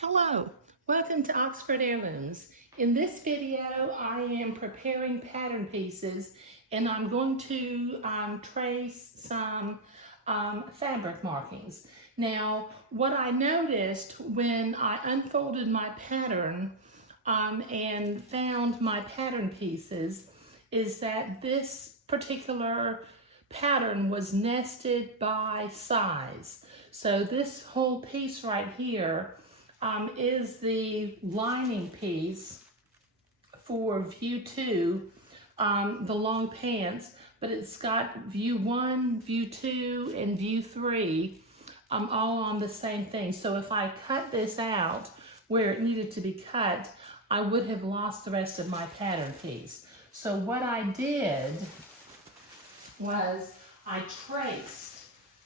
Hello, welcome to Oxford Heirlooms. In this video, I am preparing pattern pieces and I'm going to trace some fabric markings. Now, what I noticed when I unfolded my pattern and found my pattern pieces is that this particular pattern was nested by size. So this whole piece right here is the lining piece for view 2, the long pants, but it's got view 1, view 2, and view 3 all on the same thing. So if I cut this out where it needed to be cut, I would have lost the rest of my pattern piece. So what I did was I traced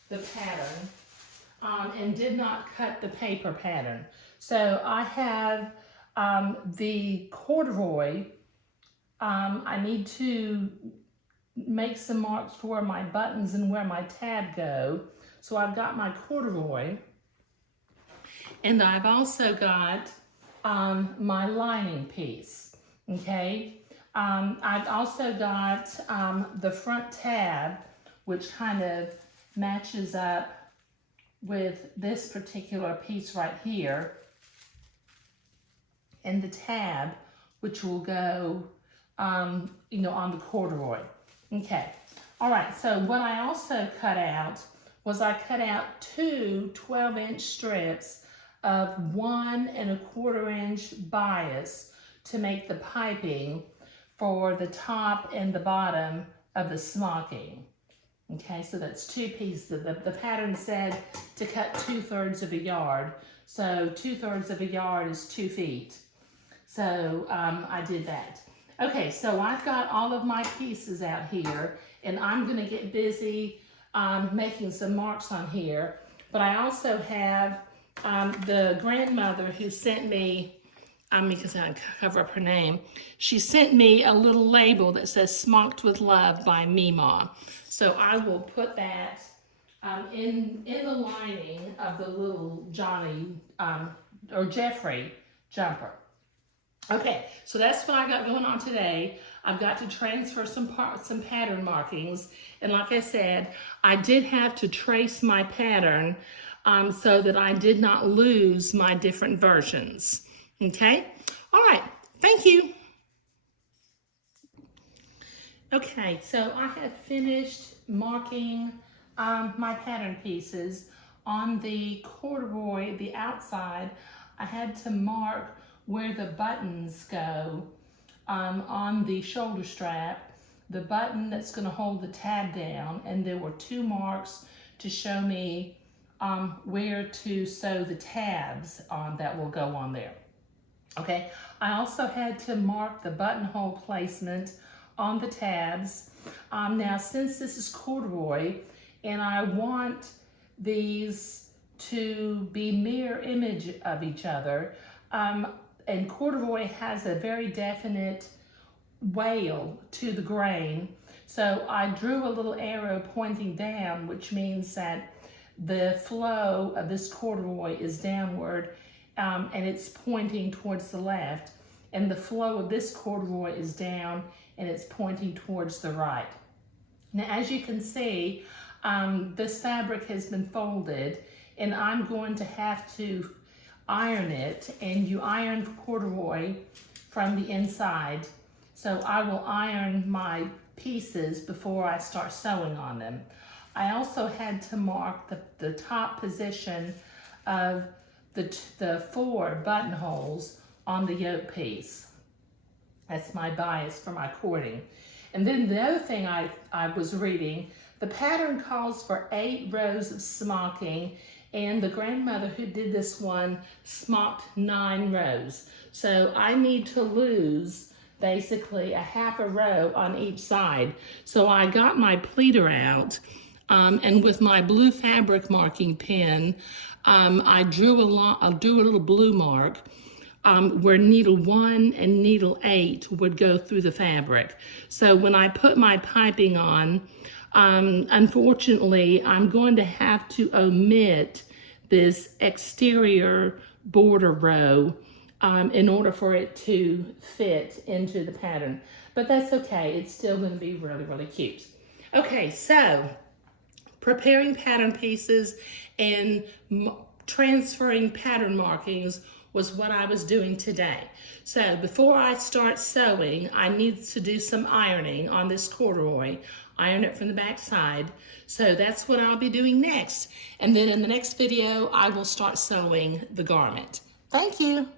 the pattern and did not cut the paper pattern. So I have the corduroy. I need to make some marks for where my buttons and where my tab go. So I've got my corduroy, and I've also got my lining piece, okay? I've also got the front tab, which kind of matches up with this particular piece right here, and the tab, which will go, on the corduroy. Okay, all right, so what I also cut out was I cut out two 12-inch strips of 1 1/4 inch bias to make the piping for the top and the bottom of the smocking. Okay, so that's two pieces. The pattern said to cut 2/3 of a yard. So 2/3 of a yard is 2 feet. So I did that. Okay, so I've got all of my pieces out here, and I'm gonna get busy making some marks on here. But I also have the grandmother who sent me, because I cover up her name, she sent me a little label that says Smocked with Love by Meemaw. So I will put that in the lining of the little Johnny or Jeffrey jumper. Okay, so that's what I got going on today. I've got to transfer some pattern markings, and like I said, I did have to trace my pattern so that I did not lose my different versions. Okay, all right, thank you. Okay, so I have finished marking my pattern pieces. On the corduroy, the outside, I had to mark where the buttons go on the shoulder strap, the button that's going to hold the tab down, and there were 2 marks to show me where to sew the tabs that will go on there. Okay, I also had to mark the buttonhole placement on the tabs. Now, since this is corduroy and I want these to be mirror image of each other, and corduroy has a very definite wail to the grain, so I drew a little arrow pointing down, which means that the flow of this corduroy is downward, and it's pointing towards the left, and the flow of this corduroy is down and it's pointing towards the right. Now, as you can see, this fabric has been folded, and I'm going to have to iron it, and you iron corduroy from the inside. So I will iron my pieces before I start sewing on them. I also had to mark the top position of the 4 buttonholes on the yoke piece. That's my bias for my cording. And then the other thing I was reading, the pattern calls for 8 rows of smocking, and the grandmother who did this one smocked 9 rows. So I need to lose basically a half a row on each side. So I got my pleater out, and with my blue fabric marking pen, I drew I'll do a little blue mark where needle 1 and needle 8 would go through the fabric. So when I put my piping on, unfortunately, I'm going to have to omit this exterior border row in order for it to fit into the pattern. But that's okay, it's still gonna be really, really cute. Okay, so preparing pattern pieces and transferring pattern markings was what I was doing today. So before I start sewing, I need to do some ironing on this corduroy, iron it from the back side. So that's what I'll be doing next. And then in the next video, I will start sewing the garment. Thank you.